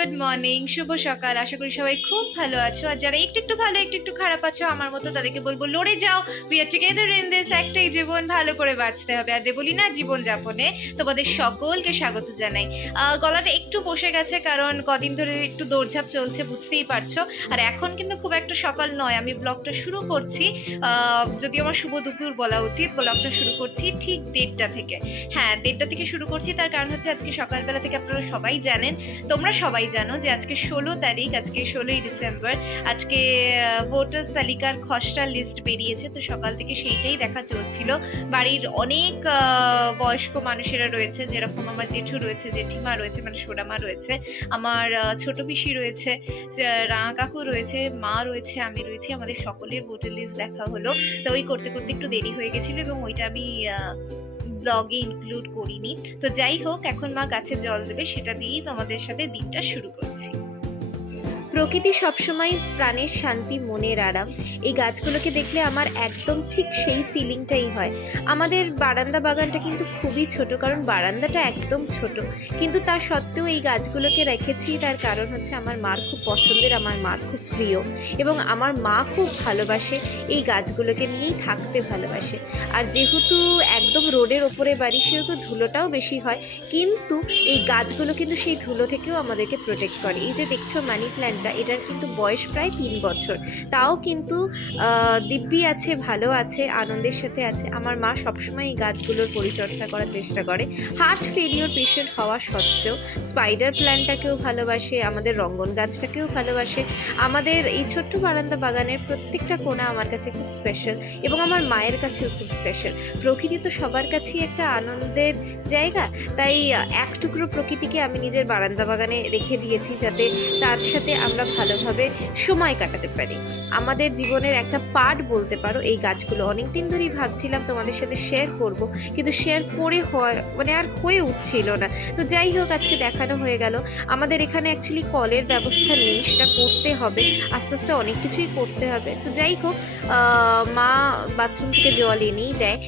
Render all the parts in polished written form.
Good morning, শুভ সকাল। আশা করি সবাই খুব ভালো আছো। আর যারা একটু একটু ভালো একটু একটু খারাপ আছো আমার মতো, তাদেরকে বলবো লড়ে যাও। We are together in this. একটাই জীবন, ভালো করে বাঁচতে হবে। আর বলি না, জীবন যাপনে তোমাদের সকলকে স্বাগত জানাই। গলাটা একটু বসে গেছে, কারণ কদিন ধরে একটু দৌড়ঝাঁপ চলছে, বুঝতেই পারছো। আর এখন কিন্তু খুব একটা সকাল নয়, আমি ব্লগটা শুরু করছি, যদি আমার শুভ দুপুর বলা উচিত। ব্লগটা শুরু করছি ঠিক 1:30 থেকে। হ্যাঁ, 1:30 থেকে শুরু করছি, তার কারণ হচ্ছে আজকে সকালবেলা থেকে আপনারা সবাই জানেন, তোমরা সবাই জানো যে আজকে 16 তারিখ, আজকে 16ই ডিসেম্বর। আজকে ভোটার তালিকার খসড়া লিস্ট বেরিয়েছে, তো সকাল থেকে সেইটাই দেখা চলছিল। বাড়ির অনেক বয়স্ক মানুষেরা রয়েছে, যেরকম আমার জেঠু রয়েছে, জেঠিমা রয়েছে, মানে সোনামা রয়েছে, আমার ছোট পিসি রয়েছে, রাঙা কাকু রয়েছে, মা রয়েছে, আমি রয়েছি। আমাদের সকলের ভোটার লিস্ট দেখা হলো। তো ওই করতে করতে একটু দেরি হয়ে গেছিলো, এবং ওইটা আমি ব্লগে ইনক্লুড করিনি। তো যাই হোক, এখন মা গাছে জল দেবে, সেটা দিয়েই তোমাদের সাথে দিনটা শুরু করছি। প্রকৃতি সবসময় প্রাণের শান্তি, মনের আরাম। এই গাছগুলোকে দেখলে আমার একদম ঠিক সেই ফিলিংটাই হয়। আমাদের বারান্দা বাগানটা কিন্তু খুবই ছোট, কারণ বারান্দাটা একদম ছোট, কিন্তু তা সত্ত্বেও এই গাছগুলোকে রেখেছি। তার কারণ হচ্ছে আমার মার খুব পছন্দের, আমার মার খুব প্রিয়, এবং আমার মা খুব ভালোবাসে এই গাছগুলোকে নিয়েই থাকতে ভালোবাসে। আর যেহেতু একদম রোডের ওপরে বাড়ি, সেহেতু ধুলোটাও বেশি হয়, কিন্তু এই গাছগুলো কিন্তু সেই ধুলো থেকেও আমাদেরকে প্রোটেক্ট করে। এই যে দেখছো মানি প্ল্যান্টটা, এটার কিন্তু বয়স প্রায় 3 বছর, তাও কিন্তু দিব্যি আছে, ভালো আছে, আনন্দের সাথে আছে। আমার মা সবসময় এই গাছগুলোর পরিচর্যা করার চেষ্টা করে, হার্ট ফেলিওর পেশেন্ট হওয়া সত্ত্বেও। স্পাইডার প্ল্যান্টটাকেও ভালোবাসে, আমাদের রঙ্গন গাছটাকেও ভালোবাসে। আমাদের এই ছোট্ট বারান্দা বাগানের প্রত্যেকটা কোণা আমার কাছে খুব স্পেশাল, এবং আমার মায়ের কাছেও খুব স্পেশাল। প্রকৃতি তো সবার কাছেই একটা আনন্দের জায়গা, তাই এক টুকরো প্রকৃতিকে আমি নিজের বারান্দা বাগানে রেখে দিয়েছি, যাতে তার সাথে আমরা ভালোভাবে সময় কাটাতে পারি। আমাদের জীবনের একটা পার্ট বলতে পারো এই গাছগুলো। অনেকদিন ধরেই ভাবছিলাম তোমাদের সাথে শেয়ার করব, কিন্তু শেয়ার করে মানে আর হয়ে উঠছিল না। তো যাই হোক, আজকে দেখানো হয়ে গেল। আমাদের এখানে অ্যাকচুয়ালি কলের ব্যবস্থা নেই, সেটা করতে হবে, আস্তে আস্তে অনেক কিছুই করতে হবে। তো যাই হোক, মা বাথরুম থেকে জল এনেই দেয়।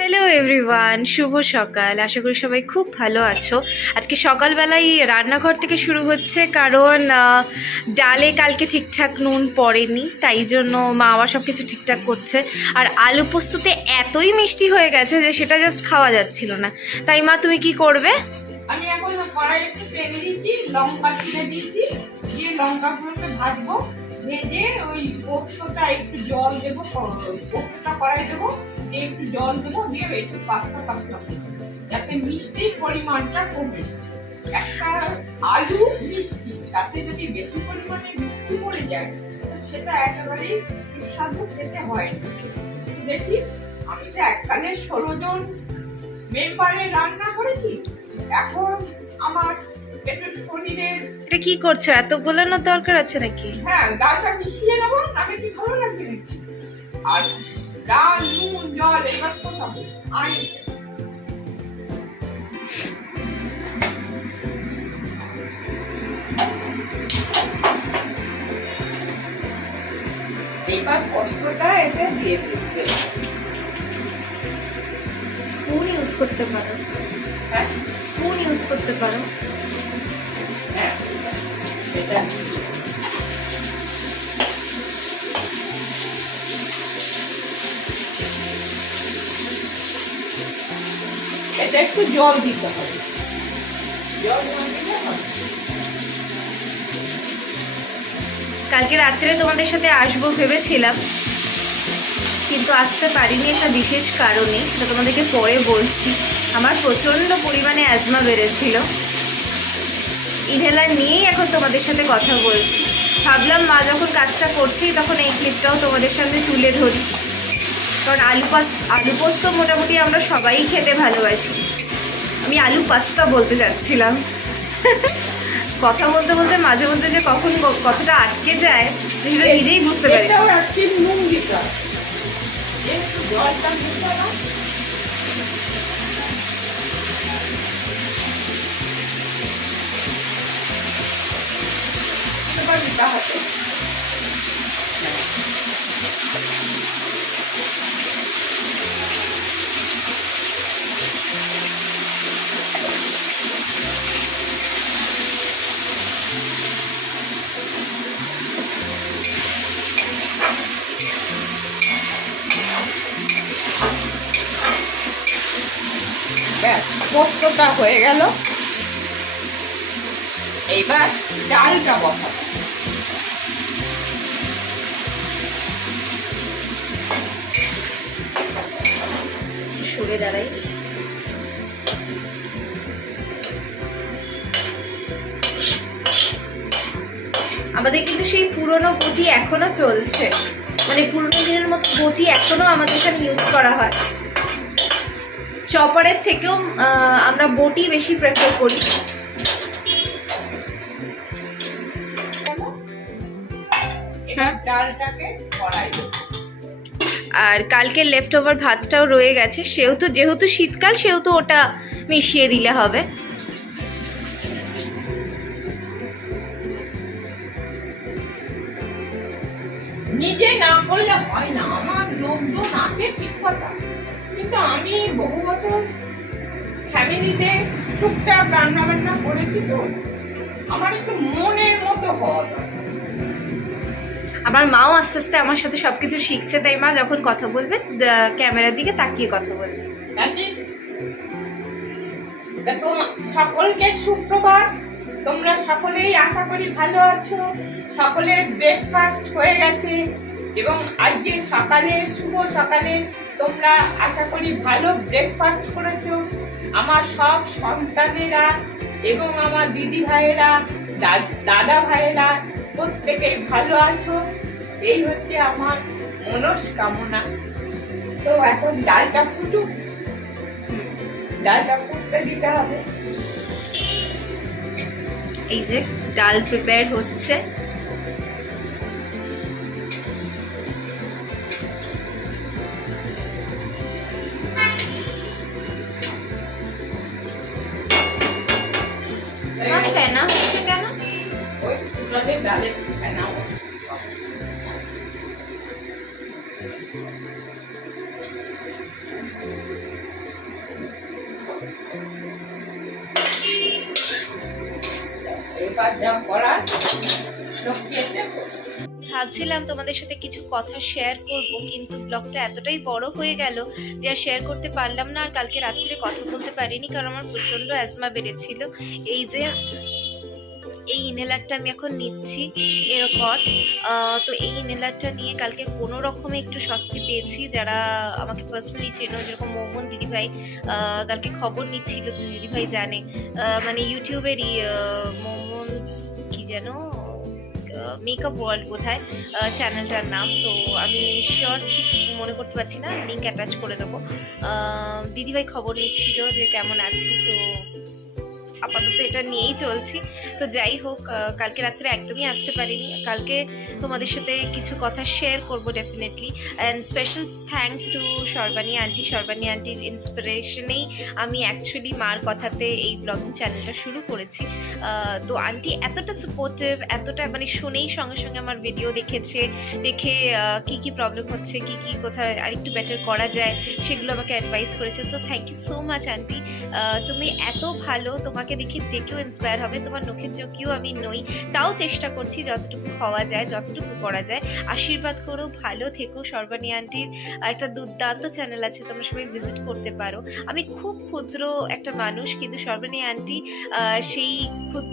হ্যালো এভরিওয়ান, শুভ সকাল। আশা করি সবাই খুব ভালো আছো। আজকে সকালবেলায় রান্নাঘর থেকে শুরু হচ্ছে, কারণ ডালে কালকে ঠিকঠাক নুন পড়েনি, তাই জন্য মা আবার সব কিছু ঠিকঠাক করছে। আর আলু পোস্ততে এতই মিষ্টি হয়ে গেছে যে সেটা জাস্ট খাওয়া যাচ্ছিল না। তাই মা, তুমি কি করবে? আমি এখন কড়াই একটু তেল দিয়েছি, লঙ্কা ছিঁড়ে দিয়েছি, দিয়ে লঙ্কাগুলোকে ভাজবো। ভেজে ওই পোস্তটা একটু জল দেবো, পোস্তটা কড়াই দেবো, দিয়ে একটু জল দেবো, দিয়ে একটু পাতলা পাতলা যাতে মিষ্টির পরিমাণটা কমে। একটা আলু মিষ্টি, তাতে যদি বেশি পরিমাণে মিষ্টি পড়ে যায় সেটা একেবারেই সুস্বাদু খেতে হয় না। দেখি, আমি তো এককালে 16 জন মেম্বারে রান্না করেছি। এখন আমার পেটের শরীরের এটা কি করছো? এত গোলানোর দরকার আছে নাকি? হ্যাঁ, ডালটা মিশিয়ে নেবো, নাকি কি ভালো লাগবে নাকি? আর ডাল, নুন, জল এবার কোথাও আর এবার পোস্তটা এতে দিয়ে দিতে। স্পুন ইউজ করতে পারো, হ্যাঁ, স্পুন ইউজ করতে পারো। হ্যাঁ, এটা এটা একটু জল দিতে হবে, জল না দিলে হবে। কালকে রাত্রে তোমাদের সাথে আসবো ভেবেছিলাম, কিন্তু আসতে পারিনি একটা বিশেষ কারণে, সেটা তোমাদেরকে পরে বলছি। আমার প্রচণ্ড পরিমাণে অ্যাজমা বেড়েছিল, ইনহেলার নিয়েই এখন তোমাদের সাথে কথা বলছি। ভাবলাম মা যখন কাজটা করছি, তখন এই ক্লিপটাও তোমাদের সামনে তুলে ধরি, কারণ আলু পোস্ত মোটামুটি আমরা সবাই খেতে ভালোবাসি। আমি আলু পাস্তা বলতে যাচ্ছিলাম। কথা বলতে বলতে মাঝে মধ্যে যে কখন কথাটা আটকে যায় সেটা নিজেই বুঝতে পারি। এটাও একটু নুন দিতে হবে, একটু জলটা দিতে হবে। এবার দিতে হবে পোস্তটা হয়ে গেল, এইবার ডালটা বসাবো। সরে দাঁড়াই। আমাদের কিন্তু সেই পুরনো বটি এখনো চলছে, মানে পুরনো দিনের মতো বটি এখনো আমাদের এখানে ইউজ করা হয়। চপারের থেকেও আমরা বটি বেশি প্রেফার করি। ডালটাকে কড়াই দেব। আর কালকে লেফট ওভার ভাতটাও রয়ে গেছে, যেহেতু শীতকাল সেহেতু ওটা মিশিয়ে দিলে হবে। নিজে না করলে হয় না, আমার লোকজন আছে ঠিক কথা, কিন্তু আমি বহু বছর ফ্যামিলিতে টুকটাক রান্না বান্না করেছি, তো আমার একটু মনের মতো হওয়া দরকার। আমার মাও আস্তে আস্তে আমার সাথে সবকিছু শিখছে, তাই মা যখন কথা বলবে ক্যামেরার দিকে তাকিয়ে কথা বলবে। সকলকে সুপ্রভাত। তোমরা সকলেই আশা করি ভালো আছো। সকলের ব্রেকফাস্ট হয়ে গেছে এবং আজকে সকালে শুভ সকালে তোমরা আশা করি ভালো ব্রেকফাস্ট করেছো। আমার সব সন্তানেরা এবং আমার দিদি ভাইয়েরা, দাদা ভাইয়েরা প্রত্যেকেই ভালো আছো, এই হচ্ছে আমার মনস্কামনা। তো এখন ডালটা ফুটুক, ডালটা ফুটতে দিতে হবে। এই যে ডাল প্রিপেয়ার হচ্ছে। ফেনা হচ্ছে কেন? ওই ডালের ফেনা এবার যা করার ভাবছিলাম তোমাদের সাথে কিছু কথা শেয়ার করব, কিন্তু ব্লগটা এতটাই বড় হয়ে গেল যে আর শেয়ার করতে পারলাম না। আর কালকে রাত্রে কথা বলতে পারিনি, কারণ আমার প্রচণ্ড অ্যাজমা বেড়েছিল। এই যে এই ইনহেলারটা আমি এখন নিচ্ছি এরকট, তো এই ইনহেলারটা নিয়ে কালকে কোনো রকমে একটু স্বস্তি পেয়েছি। যারা আমাকে পার্সোনালি চেনো, যেরকম মোমন দিদিভাই কালকে খবর নিচ্ছিল, দিদিভাই জানে, মানে ইউটিউবেরই মোমন কি যেন মেকআপ ওয়ার্ল্ড বোধহয় চ্যানেলটার নাম, তো আমি শিওর ঠিক মনে করতে পারছি না, লিঙ্ক অ্যাটাচ করে দেবো। দিদিভাই খবর নিচ্ছিল যে কেমন আছি, তো আপাতত এটা নিয়েই চলছি। তো যাই হোক, কালকে রাত্রে একদমই আসতে পারিনি। কালকে তোমাদের সাথে কিছু কথা শেয়ার করব definitely. And special thanks to Sarbani aunty. Sarbani আন্টির ইন্সপিরেশনেই আমি অ্যাকচুয়ালি মার কথাতে এই ব্লগিং চ্যানেলটা শুরু করেছি। তো আন্টি এতটা সাপোর্টিভ, এতটা মানে শুনেই সঙ্গে সঙ্গে আমার ভিডিও দেখে কি কি প্রবলেম হচ্ছে, কি কি কোথায় আরেকটু বেটার করা যায়, সেগুলো আমাকে অ্যাডভাইস করেছে। তো thank you so much aunty. তুমি এত ভালো, তোমাকে দেখে যে কেউ ইন্সপায়ার হবে। তোমার নখের চোখেও আমি নই, তাও চেষ্টা করছি যতটুকু হওয়া যায়, যতটুকু করা যায়। আশীর্বাদ করো, ভালো থেকো। সর্বাণী আন্টির একটা দুর্দান্ত চ্যানেল আছে, তোমরা সবাই ভিজিট করতে পারো। আমি খুব ক্ষুদ্র একটা মানুষ, কিন্তু সর্বাণী আন্টি সেই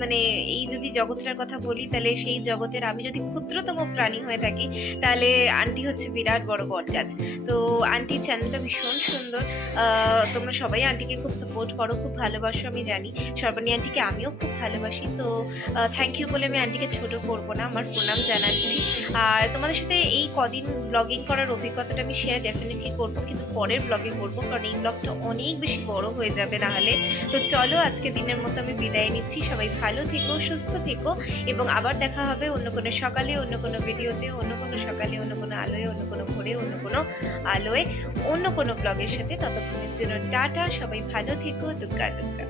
মানে এই যদি জগৎটার কথা বলি, তাহলে সেই জগতের আমি যদি ক্ষুদ্রতম প্রাণী হয়ে থাকি, তাহলে আন্টি হচ্ছে বিরাট বড় বটগাছ। তো আন্টির চ্যানেলটা ভীষণ সুন্দর। তোমরা সবাই আন্টিকে খুব সাপোর্ট করো, খুব ভালোবাসো, আমি জানি। সর্বাণী আন্টিকে আমিও খুব ভালোবাসি। তো থ্যাংক ইউ বলে আমি আন্টিকে ছোট করবো না, আমার প্রণাম জানাচ্ছি। আর তোমাদের সাথে এই কদিন ব্লগিং করার অভিজ্ঞতাটা আমি শেয়ার ডেফিনেটলি করবো, কিন্তু পরের ব্লগে করবো, কারণ এই ব্লগটা অনেক বেশি বড় হয়ে যাবে নাহলে। তো চলো, আজকে দিনের মতো আমি বিদায় নিচ্ছি। সবাই ভালো থেকো, সুস্থ থেকো, এবং আবার দেখা হবে অন্য কোনো সকালে, অন্য কোনো ভিডিওতে, অন্য কোনো সকালে, অন্য কোনো আলোয়, অন্য কোনো ভোরে, অন্য কোনো আলোয়, অন্য কোনো ব্লগের সাথে। ততক্ষণের জন্য টাটা, সবাই ভালো থেকো, দুগ্গা দুগ্গা।